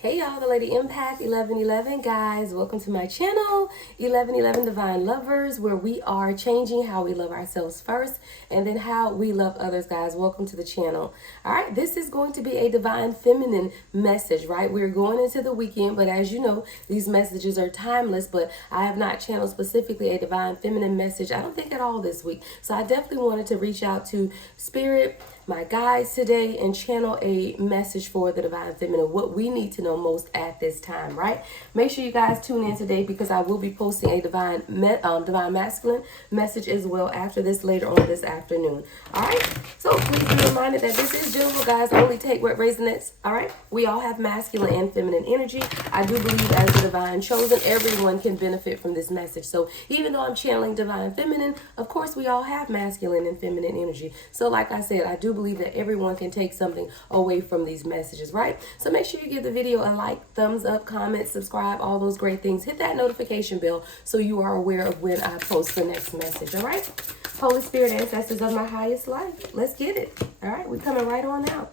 Hey y'all, the Lady Impact 1111 guys. Welcome to my channel, 1111 Divine Lovers, where we are changing how we love ourselves first and then how we love others, guys. Welcome to the channel. All right, this is going to be a divine feminine message, right? We're going into the weekend, but as you know, these messages are timeless, but I have not channeled specifically a divine feminine message, I don't think at all this week. So I definitely wanted to reach out to Spirit, my guides today, and channel a message for the divine feminine, what we need to know most at this time, right? Make sure you guys tune in today because I will be posting a divine masculine message as well after this later on this afternoon. All right, so please be reminded that this is general, guys. Only take what resonates. All right, we all have masculine and feminine energy. I do believe as the divine chosen, everyone can benefit from this message. So even though I'm channeling divine feminine, of course we all have masculine and feminine energy. So like I said, I do believe that everyone can take something away from these messages, right? So make sure you give the video a like, thumbs up, comment, subscribe, all those great things. Hit that notification bell so you are aware of when I post the next message, all right? Holy Spirit, ancestors of my highest life, let's get it. All right, we're coming right on out.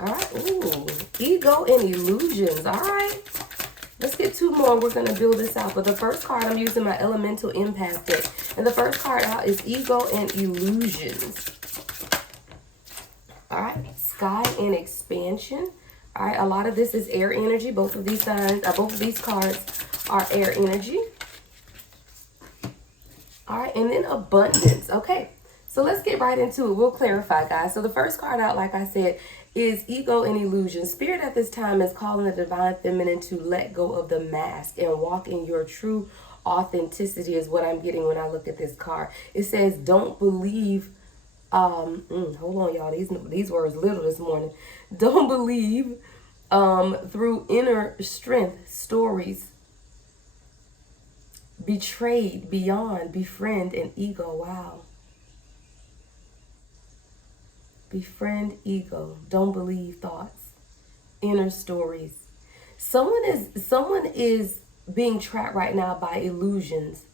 All right, ooh, ego and illusions. All right, let's get two more. We're going to build this out. But the first card, I'm using my elemental impact deck. And the first card out is ego and illusions. All right, sky and expansion. All right, a lot of this is air energy. Both of these signs, both of these cards are air energy. All right, and then abundance. Okay, so let's get right into it. We'll clarify, guys. So the first card out, like I said, is ego and illusion. Spirit at this time is calling the divine feminine to let go of the mask and walk in your true authenticity is what I'm getting when I look at this card. It says, don't believe, hold on, y'all. These words little this morning. Don't believe through inner strength stories betrayed beyond befriend and ego. Wow. Befriend ego. Don't believe thoughts. Inner stories. Someone is being trapped right now by illusions.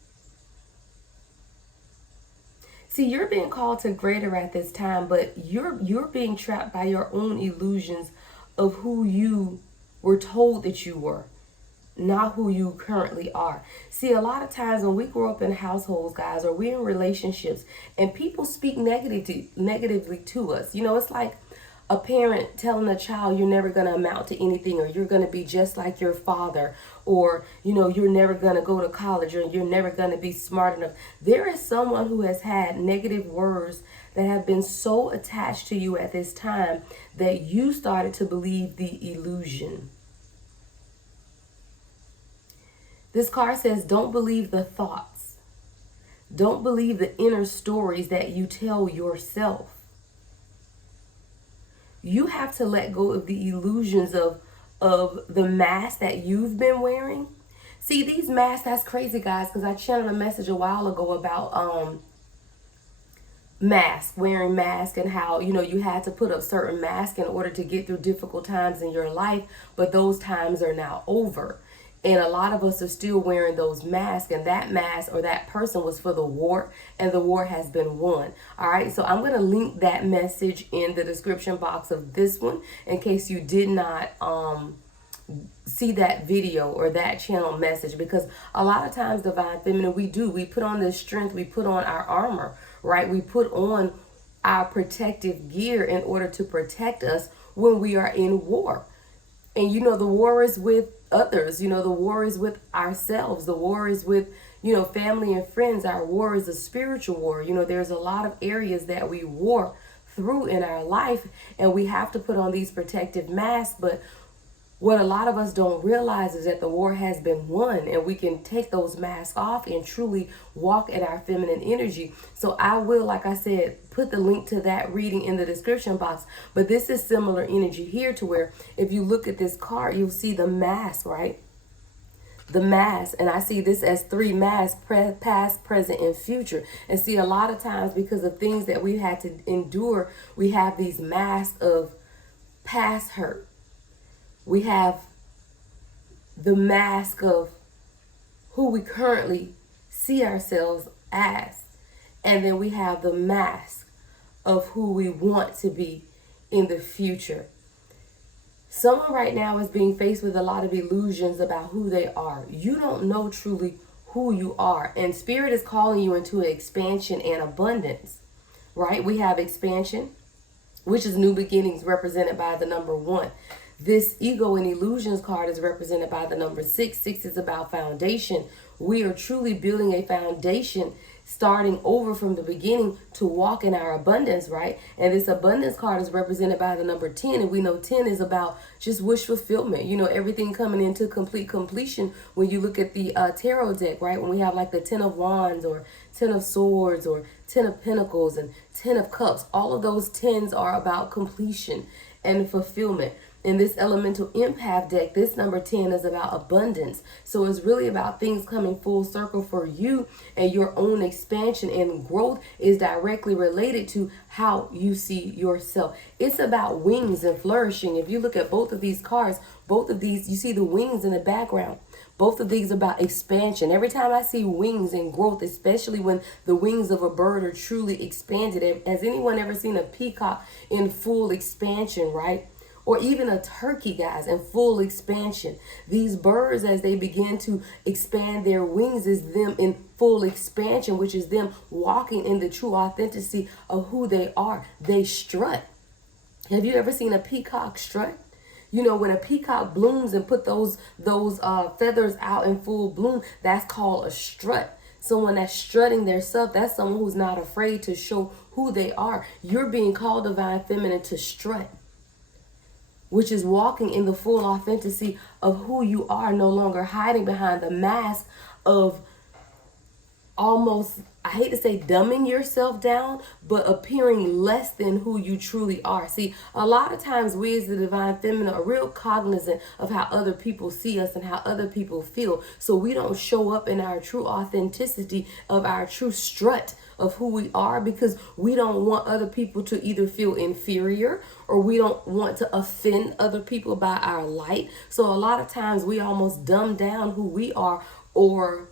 See, you're being called to greater at this time, but you're being trapped by your own illusions of who you were told that you were, not who you currently are. See, a lot of times when we grow up in households, guys, or we're in relationships and people speak negatively to us, you know, it's like a parent telling a child you're never going to amount to anything, or you're going to be just like your father, or, you know, you're never going to go to college, or you're never going to be smart enough. There is someone who has had negative words that have been so attached to you at this time that you started to believe the illusion. This card says, don't believe the thoughts. Don't believe the inner stories that you tell yourself. You have to let go of the illusions of the mask that you've been wearing. See, these masks, that's crazy, guys, because I channeled a message a while ago about wearing masks, and how, you know, you had to put up certain masks in order to get through difficult times in your life, but those times are now over. And a lot of us are still wearing those masks, and that mask or that person was for the war, and the war has been won. All right, so I'm going to link that message in the description box of this one in case you did not see that video or that channel message, because a lot of times, divine feminine, we put on this strength, we put on our armor, right? We put on our protective gear in order to protect us when we are in war. And, you know, the war is with others. You know, the war is with ourselves. The war is with, you know, family and friends. Our war is a spiritual war. You know, there's a lot of areas that we war through in our life, and we have to put on these protective masks. But what a lot of us don't realize is that the war has been won, and we can take those masks off and truly walk in our feminine energy. So I will, like I said, put the link to that reading in the description box. But this is similar energy here, to where if you look at this card, you'll see the mask, right? The mask, and I see this as three masks: past, present, and future. And see, a lot of times, because of things that we've had to endure, we have these masks of past hurt. We have the mask of who we currently see ourselves as. And then we have the mask of who we want to be in the future. Someone right now is being faced with a lot of illusions about who they are. You don't know truly who you are. And Spirit is calling you into expansion and abundance, right? We have expansion, which is new beginnings, represented by the number 1. This ego and illusions card is represented by the number 6. 6 is about foundation. We are truly building a foundation, starting over from the beginning to walk in our abundance, right? And this abundance card is represented by the number 10. And we know 10 is about just wish fulfillment. You know, everything coming into complete completion when you look at the tarot deck, right? When we have like the 10 of wands or 10 of swords or 10 of pentacles and 10 of cups. All of those 10s are about completion and fulfillment. In this elemental empath deck, this number 10 is about abundance. So it's really about things coming full circle for you, and your own expansion and growth is directly related to how you see yourself. It's about wings and flourishing. If you look at both of these cards, both of these, you see the wings in the background. Both of these are about expansion. Every time I see wings and growth, especially when the wings of a bird are truly expanded. Has anyone ever seen a peacock in full expansion, right? Or even a turkey, guys, in full expansion. These birds, as they begin to expand their wings, is them in full expansion, which is them walking in the true authenticity of who they are. They strut. Have you ever seen a peacock strut? You know, when a peacock blooms and put those feathers out in full bloom, that's called a strut. Someone that's strutting their self, that's someone who's not afraid to show who they are. You're being called, divine feminine, to strut, which is walking in the full authenticity of who you are, no longer hiding behind the mask of almost, I hate to say dumbing yourself down, but appearing less than who you truly are. See, a lot of times we as the divine feminine are real cognizant of how other people see us and how other people feel. So we don't show up in our true authenticity of our true strut of who we are, because we don't want other people to either feel inferior, or we don't want to offend other people by our light. So a lot of times we almost dumb down who we are, or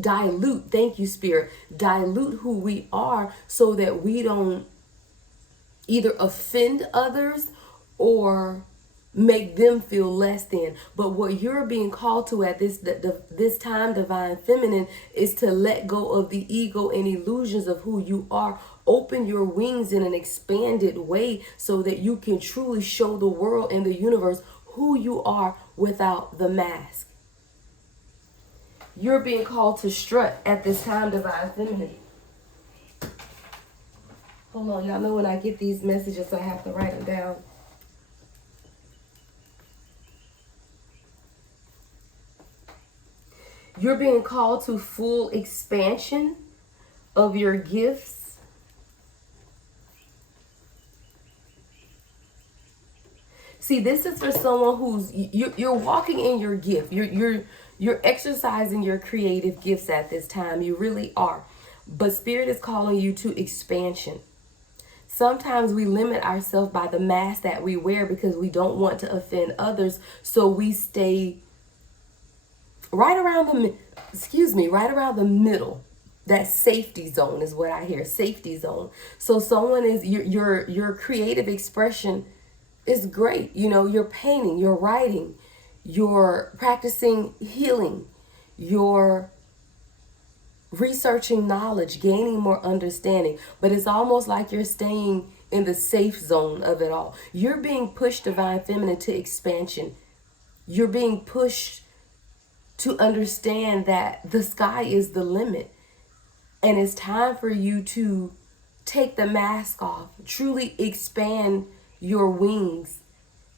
dilute, thank you, Spirit, dilute who we are so that we don't either offend others or make them feel less than. But what you're being called to at this time, divine feminine, is to let go of the ego and illusions of who you are. Open your wings in an expanded way so that you can truly show the world and the universe who you are without the mask. You're being called to strut at this time, divine feminine. Hold on, y'all know when I get these messages, I have to write them down. You're being called to full expansion of your gifts. See, this is for someone who's you're walking in your gift. You're exercising your creative gifts at this time. You really are. But Spirit is calling you to expansion. Sometimes we limit ourselves by the mask that we wear because we don't want to offend others. So we stay right around the middle. That safety zone is what I hear. Safety zone. So someone is your creative expression is great. You know, you're painting, you're writing, you're practicing healing, you're researching knowledge, gaining more understanding, but it's almost like you're staying in the safe zone of it all. You're being pushed, divine feminine, to expansion. You're being pushed to understand that the sky is the limit, and it's time for you to take the mask off, truly expand your wings,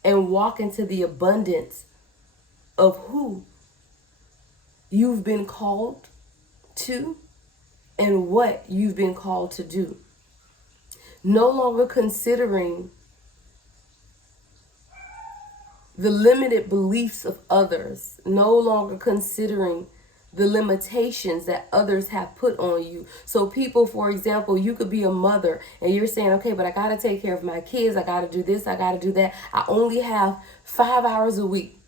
and walk into the abundance of who you've been called to and what you've been called to do. No longer considering the limited beliefs of others, no longer considering the limitations that others have put on you. So people, for example, you could be a mother and you're saying, okay, but I got to take care of my kids. I got to do this. I got to do that. I only have 5 hours a week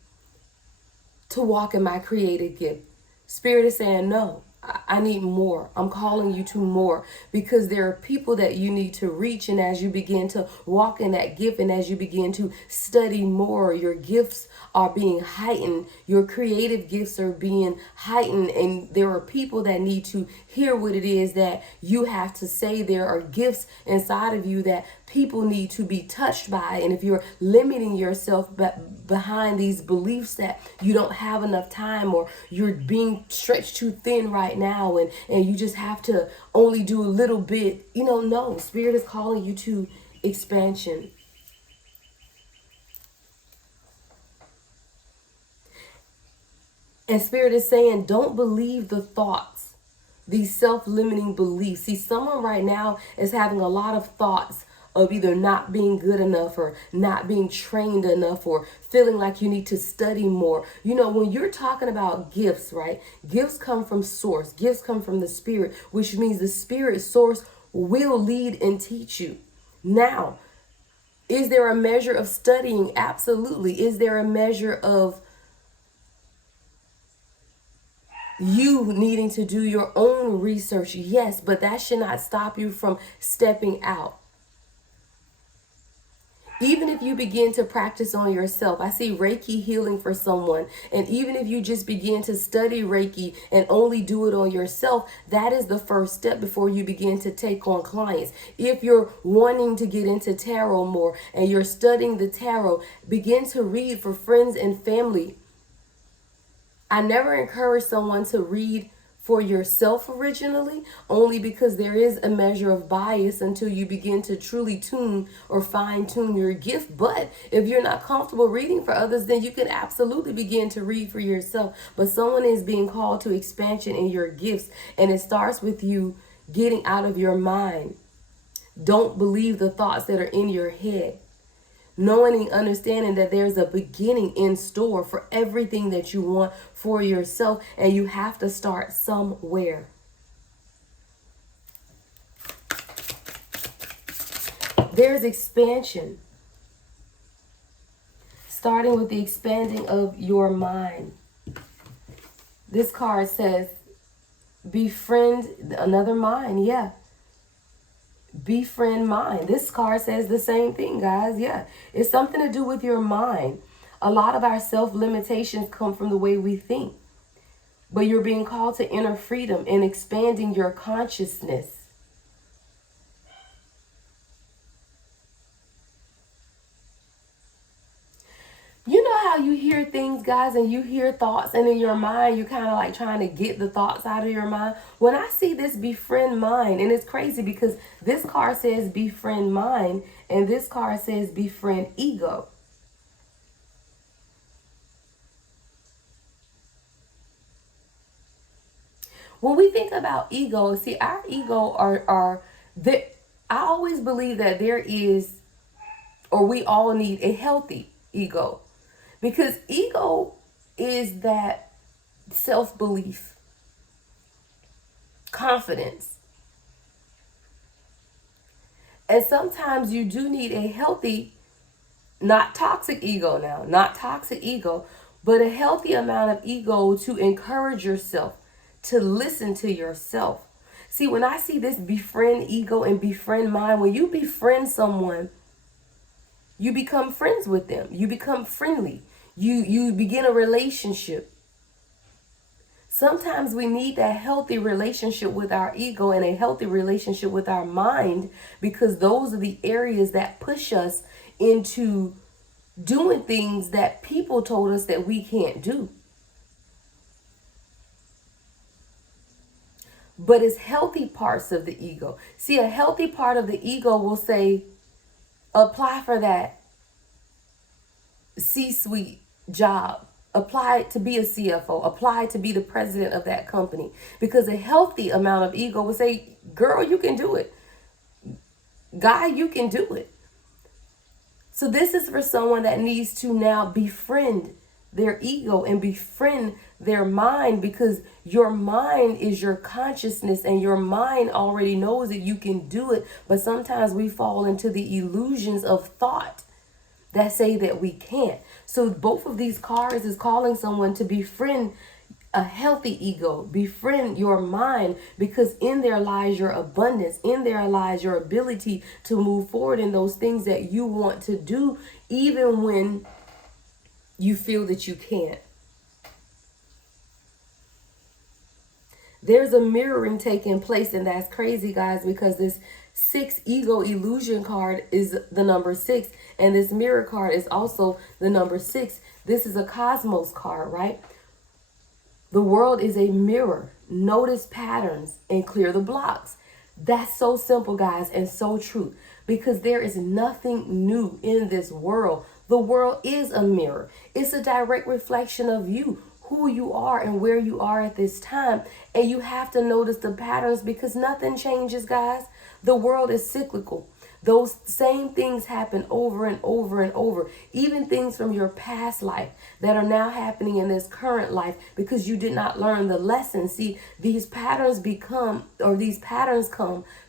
to walk in my creative gift. Spirit is saying, no, I need more. I'm calling you to more, because there are people that you need to reach. And as you begin to walk in that gift, and as you begin to study more, your gifts are being heightened. Your creative gifts are being heightened. And there are people that need to hear what it is that you have to say. There are gifts inside of you that people need to be touched by. And if you're limiting yourself behind these beliefs that you don't have enough time, or you're being stretched too thin right now, and you just have to only do a little bit, no, Spirit is calling you to expansion. And Spirit is saying, don't believe the thoughts, these self-limiting beliefs. See, someone right now is having a lot of thoughts of either not being good enough, or not being trained enough, or feeling like you need to study more. When you're talking about gifts, right? Gifts come from source. Gifts come from the Spirit, which means the Spirit source will lead and teach you. Now, is there a measure of studying? Absolutely. Is there a measure of you needing to do your own research? Yes, but that should not stop you from stepping out. Even if you begin to practice on yourself, I see Reiki healing for someone. And even if you just begin to study Reiki and only do it on yourself, that is the first step before you begin to take on clients. If you're wanting to get into tarot more and you're studying the tarot, begin to read for friends and family. I never encourage someone to read for yourself originally, only because there is a measure of bias until you begin to truly tune or fine tune your gift. But if you're not comfortable reading for others, then you can absolutely begin to read for yourself. But someone is being called to expansion in your gifts, and it starts with you getting out of your mind. Don't believe the thoughts that are in your head. Knowing and understanding that there's a beginning in store for everything that you want for yourself, and you have to start somewhere. There's expansion, starting with the expanding of your mind. This card says, befriend another mind. Yeah. Befriend mind. This card says the same thing, guys. Yeah, it's something to do with your mind. A lot of our self-limitations come from the way we think, but you're being called to inner freedom and expanding your consciousness. You know how you hear things, guys, and you hear thoughts, and in your mind, you're kind of like trying to get the thoughts out of your mind. When I see this befriend mind, and it's crazy because this card says befriend mind, and this card says befriend ego. When we think about ego, see, our ego are that I always believe that there is, or we all need a healthy ego. Because ego is that self-belief, confidence. And sometimes you do need a healthy, not toxic ego now, not toxic ego, but a healthy amount of ego to encourage yourself, to listen to yourself. See, when I see this befriend ego and befriend mind, when you befriend someone, you become friends with them. You become friendly. You begin a relationship. Sometimes we need that healthy relationship with our ego and a healthy relationship with our mind, because those are the areas that push us into doing things that people told us that we can't do. But it's healthy parts of the ego. See, a healthy part of the ego will say, apply for that C-suite job. Apply to be a CFO. Apply to be the president of that company. Because a healthy amount of ego will say, girl, you can do it. Guy, you can do it. So this is for someone that needs to now befriend their ego and befriend their mind, because your mind is your consciousness and your mind already knows that you can do it. But sometimes we fall into the illusions of thought that say that we can't. So both of these cards is calling someone to befriend a healthy ego. Befriend your mind, because in there lies your abundance. In there lies your ability to move forward in those things that you want to do, even when you feel that you can't. There's a mirroring taking place, and that's crazy, guys, because this 6 ego illusion card is the number 6, and this mirror card is also the number 6. This is a cosmos card, right? The world is a mirror. Notice patterns and clear the blocks. That's so simple, guys, and so true, because there is nothing new in this world. The world is a mirror. It's a direct reflection of you, who you are and where you are at this time. And you have to notice the patterns, because nothing changes, guys. The world is cyclical. Those same things happen over and over and over. Even things from your past life that are now happening in this current life because you did not learn the lesson. See, these patterns come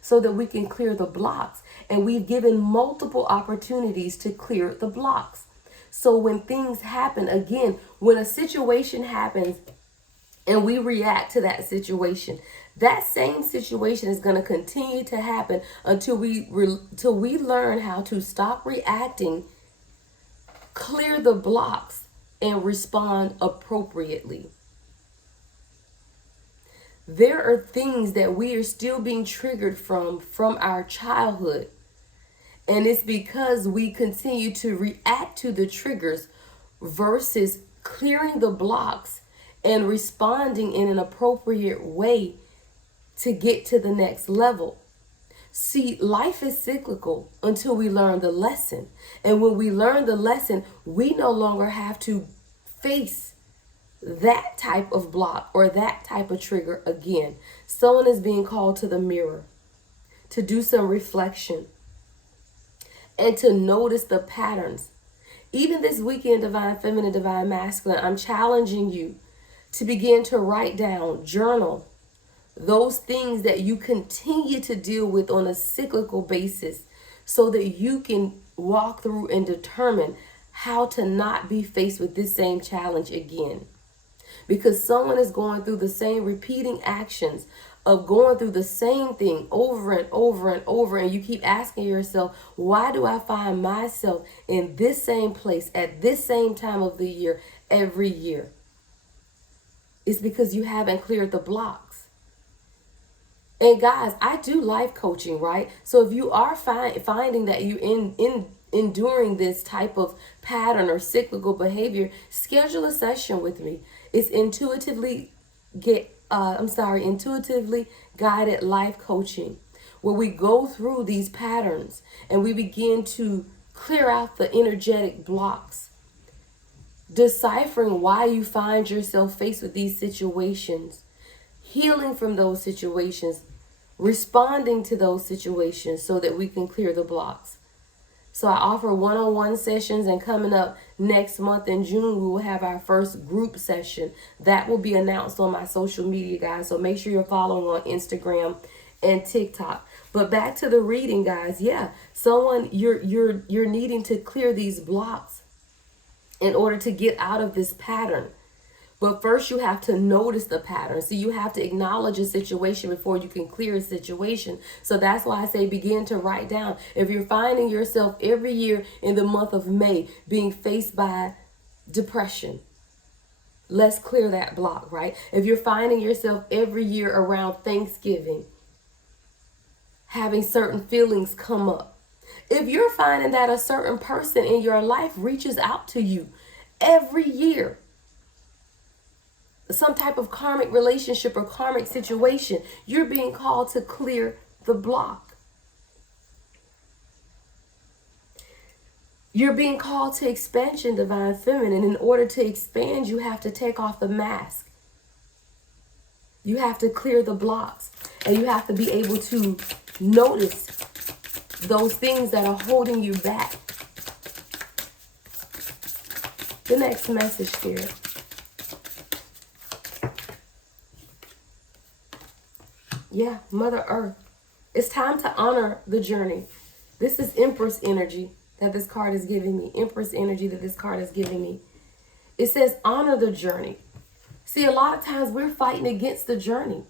so that we can clear the blocks. And we've given multiple opportunities to clear the blocks. So when things happen, again, when a situation happens and we react to that situation, that same situation is going to continue to happen until we learn how to stop reacting, clear the blocks, and respond appropriately. There are things that we are still being triggered from our childhood. And it's because we continue to react to the triggers versus clearing the blocks and responding in an appropriate way to get to the next level. See, life is cyclical until we learn the lesson. And when we learn the lesson, we no longer have to face that type of block or that type of trigger again. Someone is being called to the mirror to do some reflection and to notice the patterns. Even this weekend, Divine Feminine, Divine Masculine, I'm challenging you to begin to write down, journal those things that you continue to deal with on a cyclical basis, so that you can walk through and determine how to not be faced with this same challenge again. Because someone is going through the same repeating actions of going through the same thing over and over and over, and you keep asking yourself, why do I find myself in this same place at this same time of the year every year? It's because you haven't cleared the blocks. And guys, I do life coaching, right? So if you are finding that you enduring this type of pattern or cyclical behavior, schedule a session with me. It's intuitively guided life coaching, where we go through these patterns and we begin to clear out the energetic blocks, deciphering why you find yourself faced with these situations, healing from those situations, responding to those situations so that we can clear the blocks. So I offer one-on-one sessions, and coming up next month in June, we will have our first group session. That will be announced on my social media, guys. So make sure you're following on Instagram and TikTok. But back to the reading, guys. Yeah, someone you're needing to clear these blocks in order to get out of this pattern. But first you have to notice the pattern. So you have to acknowledge a situation before you can clear a situation. So that's why I say begin to write down. If you're finding yourself every year in the month of May being faced by depression, let's clear that block, right? If you're finding yourself every year around Thanksgiving having certain feelings come up, if you're finding that a certain person in your life reaches out to you every year, some type of karmic relationship or karmic situation, you're being called to clear the block. You're being called to expansion, Divine Feminine. In order to expand, you have to take off the mask. You have to clear the blocks, and you have to be able to notice those things that are holding you back. The next message, Spirit. Yeah, Mother Earth. It's time to honor the journey. This is Empress energy that this card is giving me. Empress energy that this card is giving me. It says honor the journey. See, a lot of times we're fighting against the journey,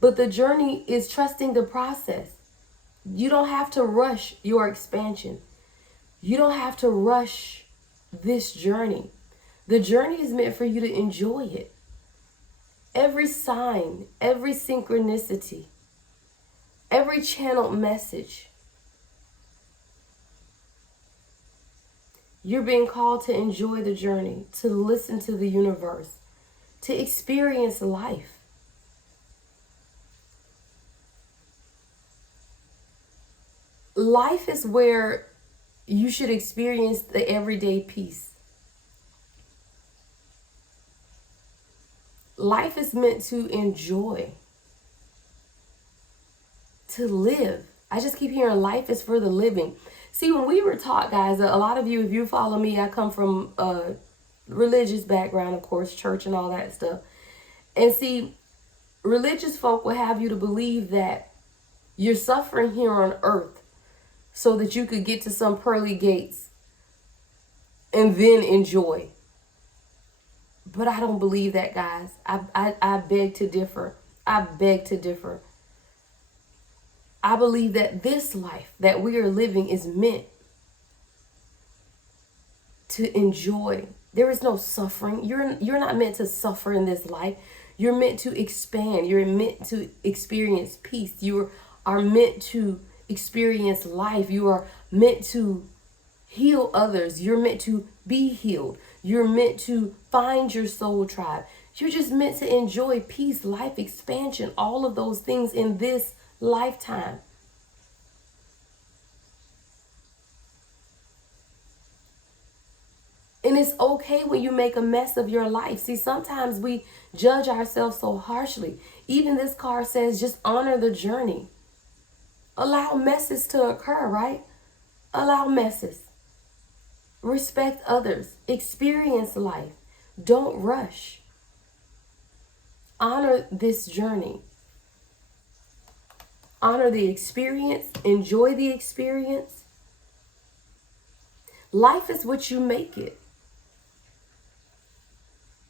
but the journey is trusting the process. You don't have to rush your expansion. You don't have to rush this journey. The journey is meant for you to enjoy it. Every sign, every synchronicity, every channeled message, you're being called to enjoy the journey, to listen to the universe, to experience life. Life is where you should experience the everyday peace. Life is meant to enjoy, to live. I just keep hearing life is for the living. See, when we were taught, guys, a lot of you, if you follow me, I come from a religious background, of course, church and all that stuff. And see, religious folk will have you to believe that you're suffering here on earth so that you could get to some pearly gates and then enjoy. But I don't believe that, guys. I beg to differ. I beg to differ. I believe that this life that we are living is meant to enjoy. There is no suffering. You're not meant to suffer in this life. You're meant to expand. You're meant to experience peace. You are meant to experience life. You are meant to heal others. You're meant to be healed. You're meant to find your soul tribe. You're just meant to enjoy peace, life, expansion, all of those things in this lifetime. And it's okay when you make a mess of your life. See, sometimes we judge ourselves so harshly. Even this card says just honor the journey. Allow messes to occur, right? Allow messes. Respect others. Experience life. Don't rush. Honor this journey. Honor the experience. Enjoy the experience. Life is what you make it.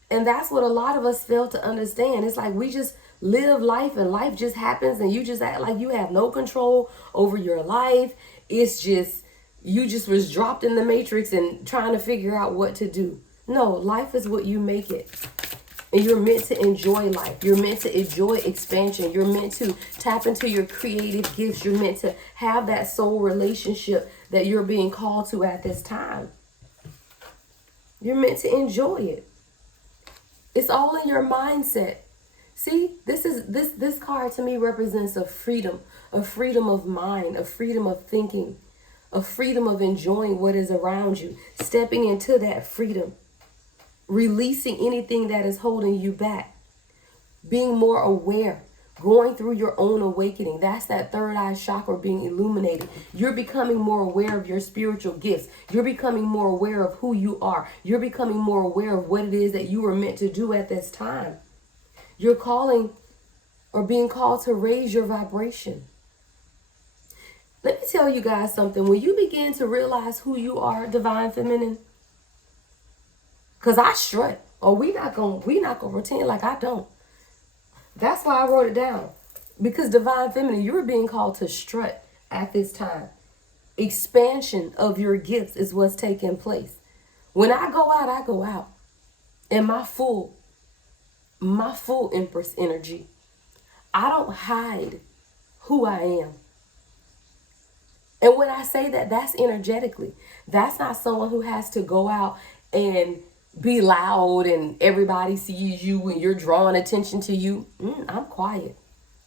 And that's what a lot of us fail to understand. It's like we just live life and life just happens and you just act like you have no control over your life. It's just, you just was dropped in the matrix and trying to figure out what to do. No, life is what you make it. And you're meant to enjoy life. You're meant to enjoy expansion. You're meant to tap into your creative gifts. You're meant to have that soul relationship that you're being called to at this time. You're meant to enjoy it. It's all in your mindset. See, this card to me represents a freedom of mind, a freedom of thinking, a freedom of enjoying what is around you, stepping into that freedom, releasing anything that is holding you back, being more aware, going through your own awakening. That's that third eye chakra being illuminated. You're becoming more aware of your spiritual gifts. You're becoming more aware of who you are. You're becoming more aware of what it is that you were meant to do at this time. You're calling or being called to raise your vibration. Let me tell you guys something. When you begin to realize who you are, divine feminine, because I strut, or we not gonna pretend like I don't. That's why I wrote it down. Because divine feminine, you're being called to strut at this time. Expansion of your gifts is what's taking place. When I go out, I go out in my full Empress energy. I don't hide who I am. And when I say that, that's energetically. That's not someone who has to go out and be loud and everybody sees you and you're drawing attention to you. I'm quiet.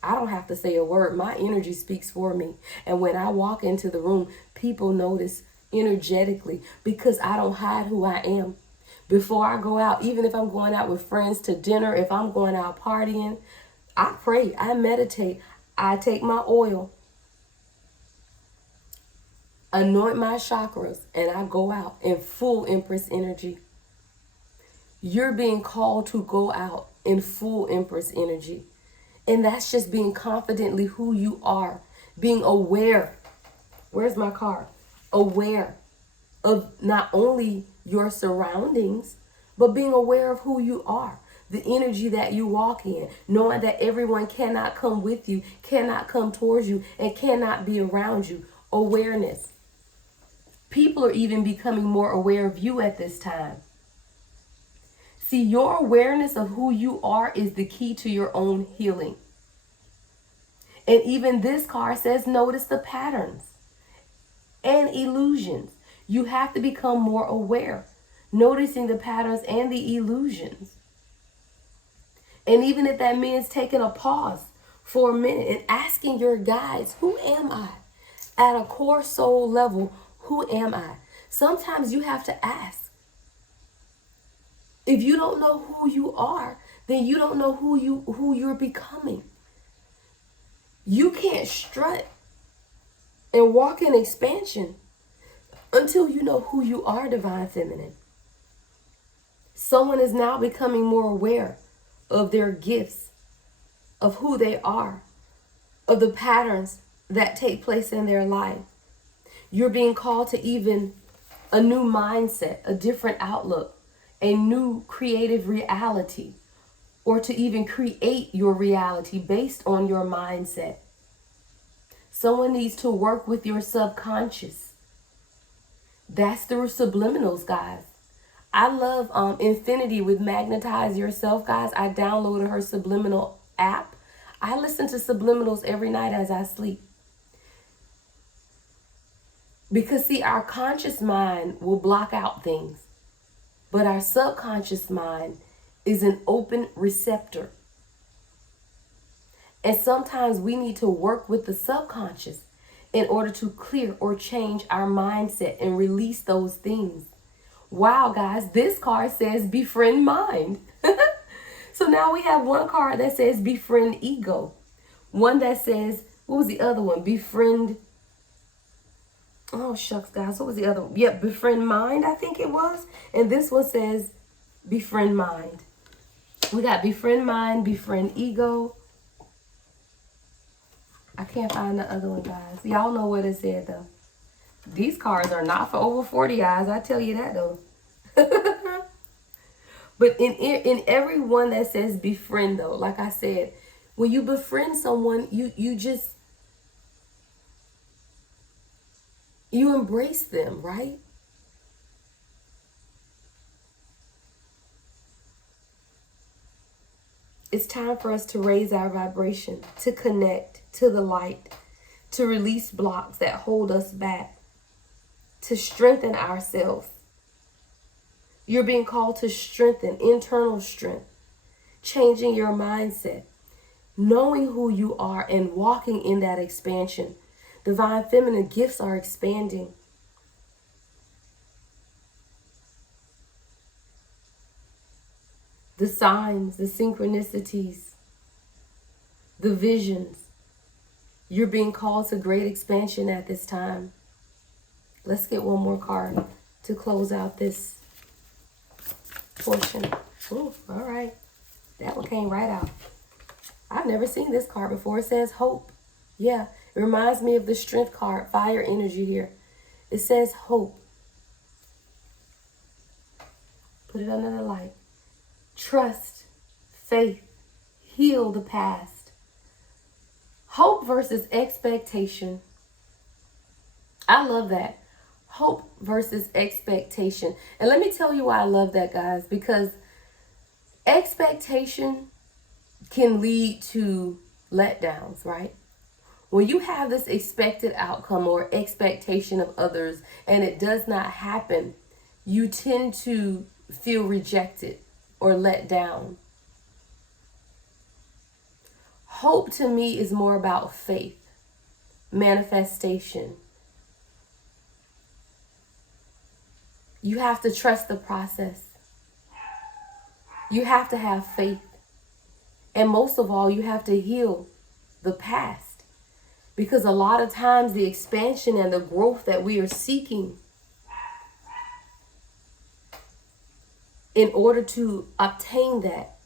I don't have to say a word. My energy speaks for me. And when I walk into the room, people notice energetically because I don't hide who I am. Before I go out, even if I'm going out with friends to dinner, if I'm going out partying, I pray, I meditate, I take my oil, anoint my chakras, and I go out in full Empress energy. You're being called to go out in full Empress energy. And that's just being confidently who you are. Being aware. Where's my card? Aware of not only your surroundings, but being aware of who you are. the energy that you walk in, knowing that everyone cannot come with you, cannot come towards you, and cannot be around you. Awareness. People are even becoming more aware of you at this time. See, your awareness of who you are is the key to your own healing. And even this card says, notice the patterns and illusions. You have to become more aware, noticing the patterns and the illusions. And even if that means taking a pause for a minute and asking your guides, who am I? At a core soul level, who am I? Sometimes you have to ask. If you don't know who you are, then you don't know who you're becoming. You can't strut and walk in expansion until you know who you are, divine feminine. Someone is now becoming more aware of their gifts, of who they are, of the patterns that take place in their life. You're being called to even a new mindset, a different outlook, a new creative reality, or to even create your reality based on your mindset. Someone needs to work with your subconscious. That's through subliminals, guys. I love Infinity with Magnetize Yourself, guys. I downloaded her subliminal app. I listen to subliminals every night as I sleep. Because see, our conscious mind will block out things, but our subconscious mind is an open receptor. And sometimes we need to work with the subconscious in order to clear or change our mindset and release those things. Wow, guys, this card says befriend mind. So now we have one card that says befriend ego. One that says, what was the other one? Befriend, oh shucks, guys, what was the other one? Yep, befriend mind, I think it was. And this one says befriend mind. We got befriend mind, befriend ego. I can't find the other one, guys. Y'all know what it said, though. These cards are not for over 40 eyes. I tell you that, though. But in every one that says befriend, though, like I said, when you befriend someone, you embrace them, right? It's time for us to raise our vibration, to connect to the light, to release blocks that hold us back, to strengthen ourselves. You're being called to strengthen internal strength, changing your mindset, knowing who you are and walking in that expansion. Divine feminine gifts are expanding. The signs, the synchronicities, the visions. You're being called to great expansion at this time. Let's get one more card to close out this portion. Ooh, all right. That one came right out. I've never seen this card before. It says hope. Yeah, it reminds me of the strength card, fire energy here. It says hope. Put it under the light. Trust, faith, heal the past. Hope versus expectation. I love that. Hope versus expectation. And let me tell you why I love that, guys. Because expectation can lead to letdowns, right? When you have this expected outcome or expectation of others and it does not happen, you tend to feel rejected or let down. Hope to me is more about faith, manifestation. You have to trust the process. You have to have faith. And most of all, you have to heal the past. Because a lot of times the expansion and the growth that we are seeking, in order to obtain that,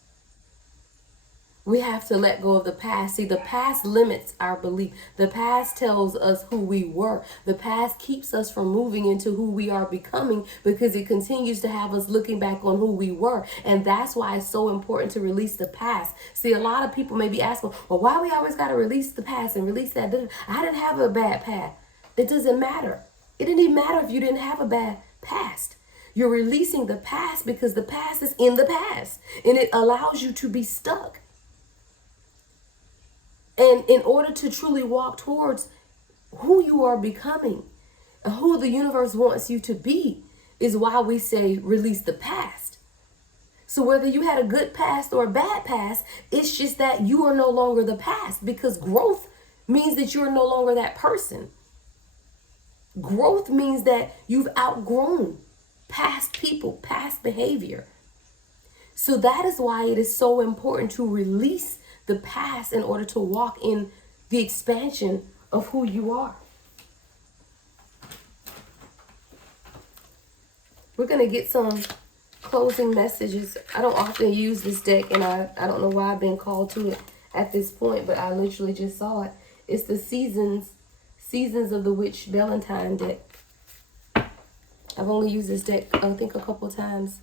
We have to let go of the past. See, the past limits our belief. The past tells us who we were. The past keeps us from moving into who we are becoming because it continues to have us looking back on who we were. And that's why it's so important to release the past. See, a lot of people may be asking, well, why we always got to release the past and release that? I didn't have a bad past. It doesn't matter. It didn't even matter if you didn't have a bad past. You're releasing the past because the past is in the past and it allows you to be stuck. And in order to truly walk towards who you are becoming, and who the universe wants you to be, is why we say release the past. So whether you had a good past or a bad past, it's just that you are no longer the past, because growth means that you're no longer that person. Growth means that you've outgrown past people, past behavior. So that is why it is so important to release the past in order to walk in the expansion of who you are. We're going to get some closing messages. I don't often use this deck, and I don't know why I've been called to it at this point, but I literally just saw it. It's the Seasons of the Witch Valentine deck. I've only used this deck, I think, a couple times.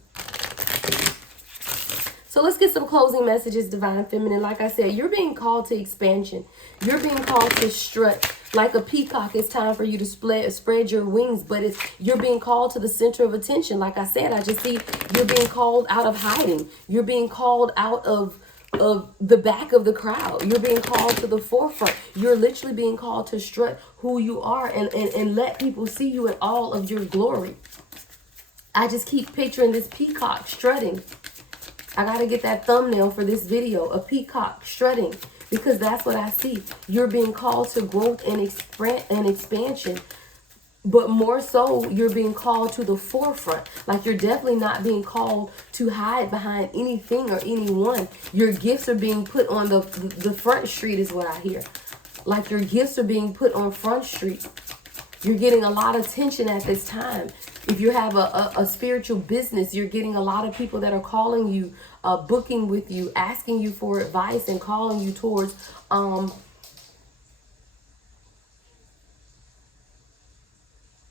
So let's get some closing messages, Divine Feminine. Like I said, you're being called to expansion. You're being called to strut. Like a peacock, it's time for you to spread your wings, but you're being called to the center of attention. Like I said, I just see you're being called out of hiding. You're being called out of the back of the crowd. You're being called to the forefront. You're literally being called to strut who you are and let people see you in all of your glory. I just keep picturing this peacock strutting. I got to get that thumbnail for this video, a peacock strutting, because that's what I see. You're being called to growth and expansion. But more so, you're being called to the forefront. Like, you're definitely not being called to hide behind anything or anyone. Your gifts are being put on the front street is what I hear. Like, your gifts are being put on front street. You're getting a lot of attention at this time. If you have a spiritual business, you're getting a lot of people that are calling you, booking with you, asking you for advice and calling you towards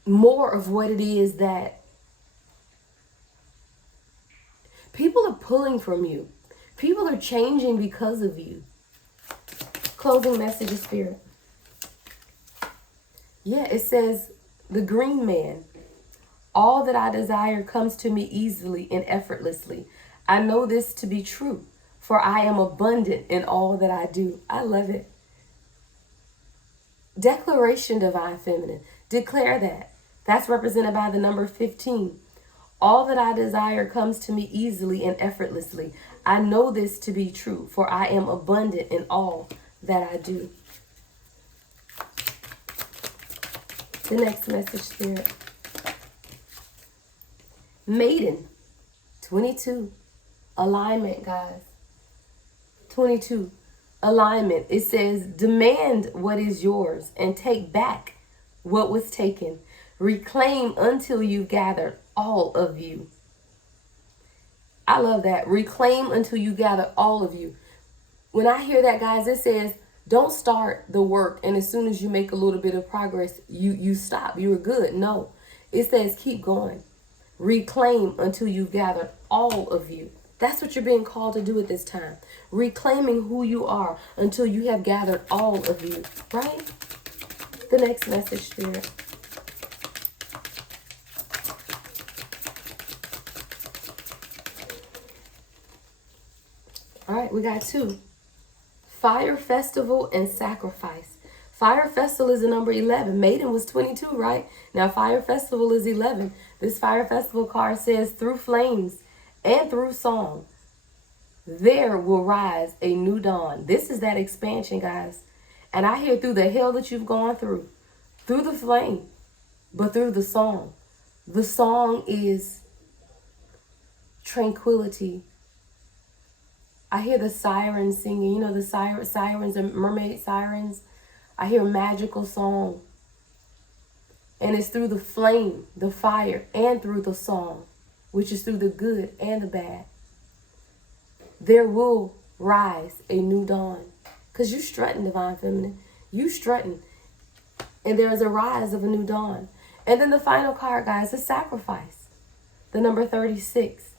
more of what it is that people are pulling from you. People are changing because of you. Closing message of Spirit. Yeah, it says, the green man. All that I desire comes to me easily and effortlessly. I know this to be true, for I am abundant in all that I do. I love it. Declaration, Divine Feminine. Declare that. That's represented by the number 15. All that I desire comes to me easily and effortlessly. I know this to be true, for I am abundant in all that I do. The next message, Spirit. Maiden, 22. Alignment, guys. 22. Alignment. It says, demand what is yours and take back what was taken. Reclaim until you've gathered all of you. I love that. Reclaim until you gather all of you. When I hear that, guys, it says, don't start the work and as soon as you make a little bit of progress, you stop. You were good. No. It says keep going. Reclaim until you've gathered all of you. That's what you're being called to do at this time. Reclaiming who you are until you have gathered all of you. Right? The next message, Spirit. All right, we got 2. Fire Festival and Sacrifice. Fire Festival is the number 11. Maiden was 22, right? Now Fire Festival is 11. This Fire Festival card says, through flames and through song, there will rise a new dawn. This is that expansion, guys. And I hear through the hell that you've gone through the flame, but through the song. The song is tranquility. I hear the sirens singing, you know, the sirens and mermaid sirens. I hear a magical song. And it's through the flame, the fire, and through the song, which is through the good and the bad. There will rise, a new dawn. Because you strutting, Divine Feminine. You strutting. And there is a rise of a new dawn. And then the final card, guys, is sacrifice. The number 36.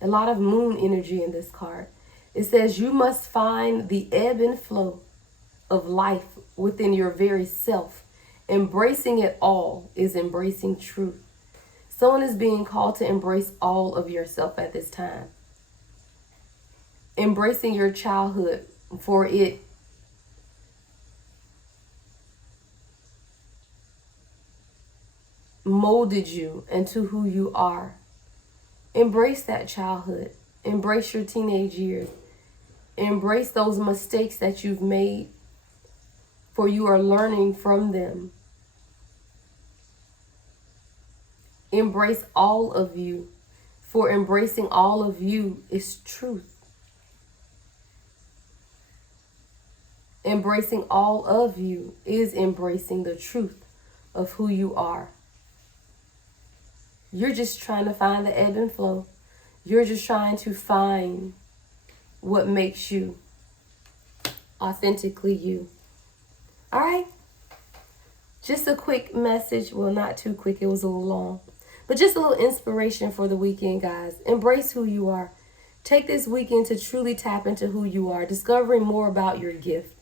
A lot of moon energy in this card. It says you must find the ebb and flow of life within your very self. Embracing it all is embracing truth. Someone is being called to embrace all of yourself at this time. Embracing your childhood, for it molded you into who you are. Embrace that childhood. Embrace your teenage years. Embrace those mistakes that you've made, for you are learning from them. Embrace all of you, for embracing all of you is truth. Embracing all of you is embracing the truth of who you are. You're just trying to find the ebb and flow. You're just trying to find what makes you authentically you. All right? Just a quick message. Well, not too quick. It was a little long. But just a little inspiration for the weekend, guys. Embrace who you are. Take this weekend to truly tap into who you are, discovering more about your gift.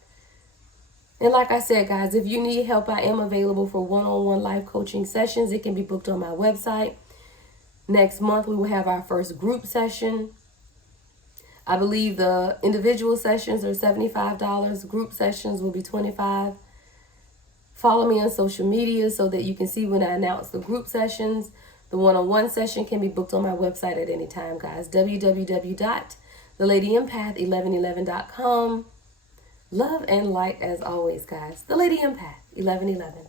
And like I said, guys, if you need help, I am available for one-on-one life coaching sessions. It can be booked on my website. Next month, we will have our first group session. I believe the individual sessions are $75. Group sessions will be $25. Follow me on social media so that you can see when I announce the group sessions. The one-on-one session can be booked on my website at any time, guys. www.thelady1111.com. Love and light as always, guys. The Lady Empath 1111.